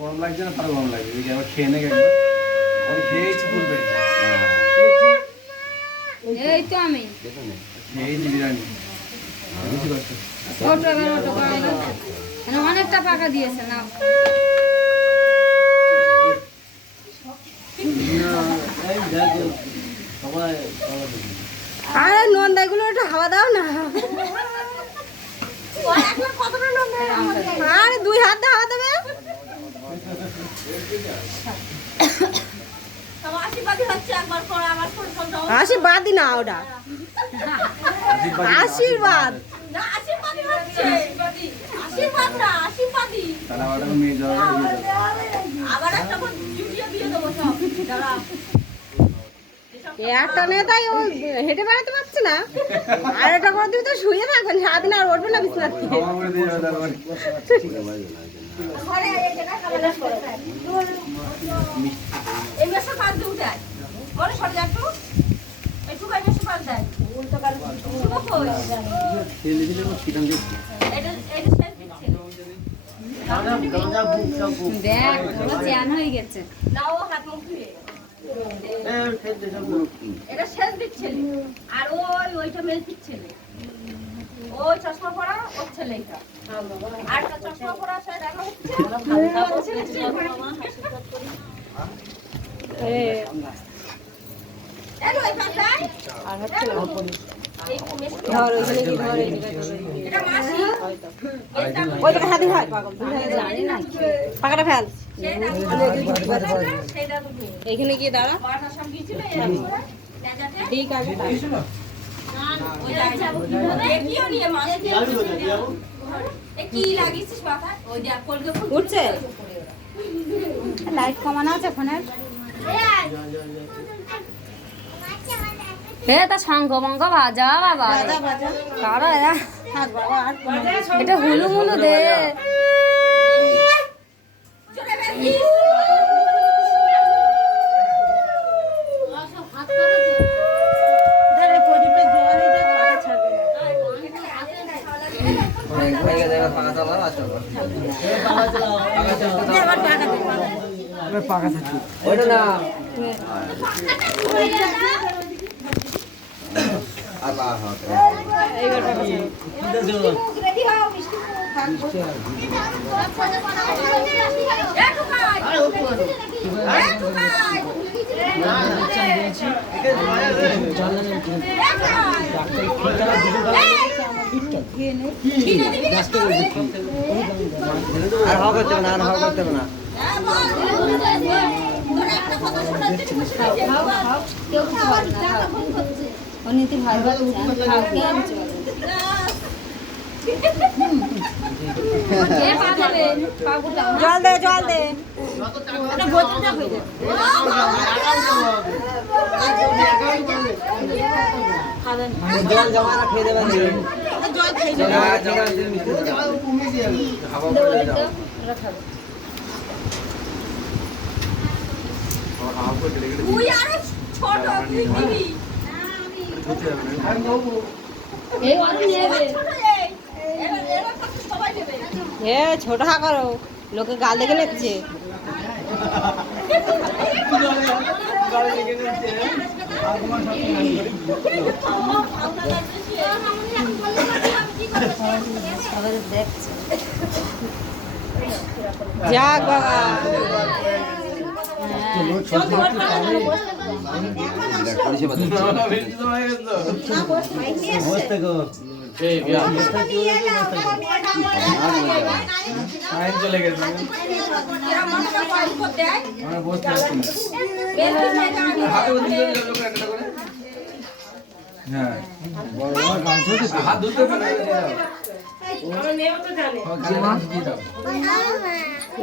গরম লাগছে না, তার গরম লাগবে। খেয়ে নেই একবার, আমি খেয়েছি ফুল পেট। এই তো আমি খেয়েছি বিরিয়ানি। অনেকটা পাকা দিয়েছে না। আরে নন্দাইগুলো একটু হাওয়া দাও না। আরে 2 হাত দিয়ে হাওয়া দেবে। আশীর্বাদই না ওটা, আশীর্বাদ। একটা নেতাই ও হেঁটে বেড়াতে পারছে না, আর একটা করে তুমি তো শুয়ে থাকবেন সারাদিন, আর উঠবে না বিছানা থেকে। দেখ চ্যান হয়ে গেছে। এটা শেষ দিক ছেলে, আর ওইটা মেল দিক ছেলে। ওই চশমা পরা ওর ছেলে, এটা আর একটা চশমা পরা সেটা দেখো পাকাটা ফেল এইখানে গিয়ে দাঁড়া। ঠিক আছে উঠছে, লাইট কমানো আছে ফোনের। হে তা শঙ্খ মঙ্খ বাজা বাবা, কারা এটা হুলু মুলু দে। পাকা থাকছে ওইটা না আর হাওয়া করতে হবে না, আর হাওয়া করতে হবে না। জল দে জল দে। জল জমা না খেয়ে দেবেন। ছোট হা করো, লোকে গাল দেখে নিচ্ছে। দেখছে যাক বাবা, চলে গেছে হাত ধুতে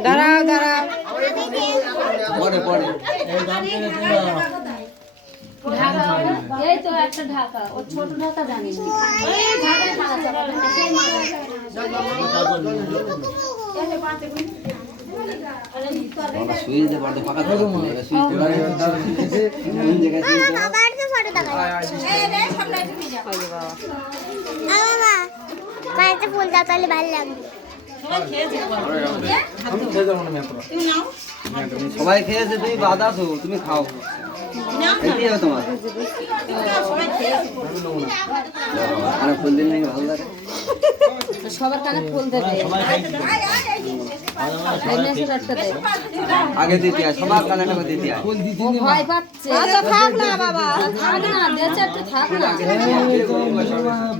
দাঁড়াও দাঁড়াও। পরে পরে এই তো একটা ঢাকা, ও ছোট ঢাকা জানি না। এই ঢাকায় খাওয়া যাবে না, সেই মাছ। বাবা সুইচ দে বড় পাকা করে সুইচ দে কোন জায়গায় সুইচ দাও বাবার তো ফটো দেখা বাবা মায়ের ফুল দাও তাহলে ভালো লাগবে আমি খেয়ে যাবো না মেয়ে সবাই খেয়েছে তুমি বাদাছো তুমি খাও খেতে হবে তোমার আর ফুল দিন নাকি ভালো লাগে সবার কানে ফুল দেবে। এই মেসেজটা দে। আগে দিতে আয় সবার কানে টাকা দিতে আয় ও ভয় পাচ্ছে। আচ্ছা থাক না বাবা, থাক না, দেছে একটু থাক না।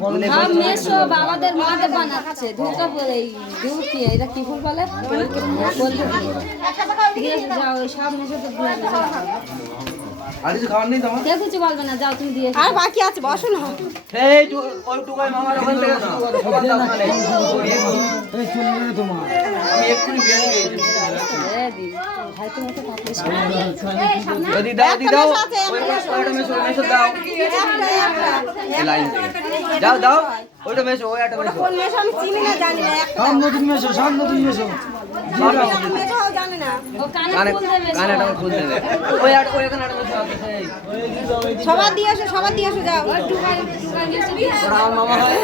বলে সব মেসো বাবাদের মাদের বানাচ্ছে। দুটো বলে এই দুধ কি এটা কি ফুল বলে? বলতে দিয়ে যাও সব মেসো তো দিয়ে দাও। আর কিছু খাবার নেই তোমার? কেউ কিছু বলবে না, যাও তুমি দিয়ে আর বাকি আছে বসো না। এই ওই টুকাই মামার ওখান থেকে সবার দাও মানে আমি এক্ষুনি বিরিয়ানি খেয়েছি দি। ভাই তুমি তো থাকিস। যদি দাও দি দাও ওইটা মেসো দাও এই লাইন থেকে যাও দাও ওইটা মেসো ওইটা মেসো কোন মেশো আমি চিনি না, জানি না। সব নতুন মেসো মেশো জানি না। ও কানে কানে ফুল দেবে। কানে টাকা ফুল দেবে ওই এখানে একটা মেসো আছে সবার দিয়ে এসো, সবার দিয়ে এসো, যাও। ওরা আমার মামা হয়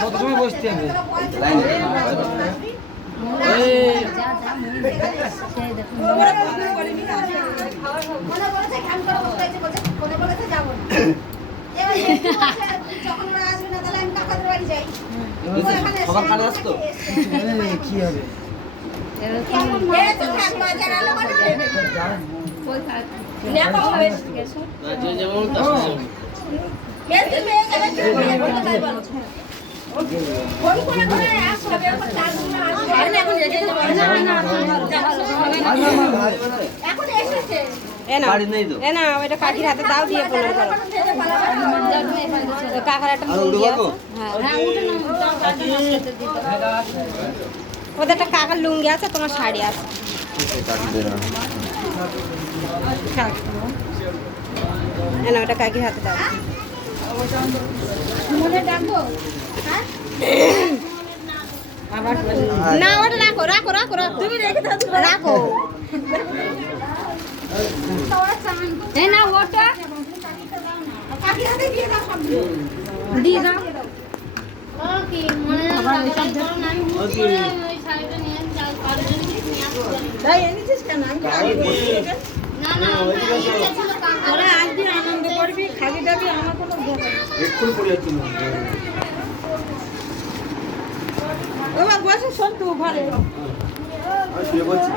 সবসময় বসতে হবে লাইন সবার কানে আসতো কি হবে এ না, বাড়ি নেই তো এ না, ওইটা কাকির হাতে দাও, দিয়ে প্রণাম করো। কাকার একটা আর লুঙ্গি উঠবো আছে। হ্যাঁ, ওদের একটা কাকার লুঙ্গি আছে, তোমার শাড়ি আছে। এ না, ওটা কাকির হাতে দাও। না, ওটা রাখো, রাখো, রাখো, রাখো। তুমি রেখে দাও, রাখো। এই না ওটা দিয়ে দাও। তোরা আসবি, আনন্দ করবি, খাবি দাবি, আমার কোনো এক্ষুনি পড়ে যাচ্ছি না বাবা বসে শোন তো ঘরে। আমি শুয়ে বলছি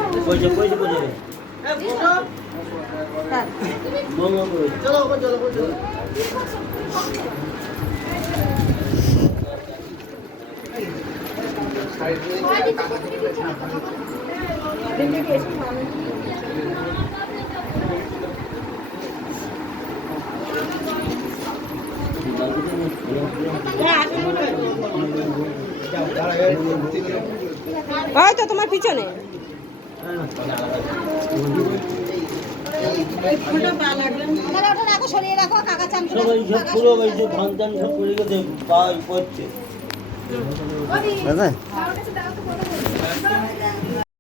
ওই তো তোমার পিছনে। ওটা রাখো, সরিয়ে রাখো, কাকা চামচা পুরো ধান টান সব পড়ে গেছে পাই পড়ছে দাদা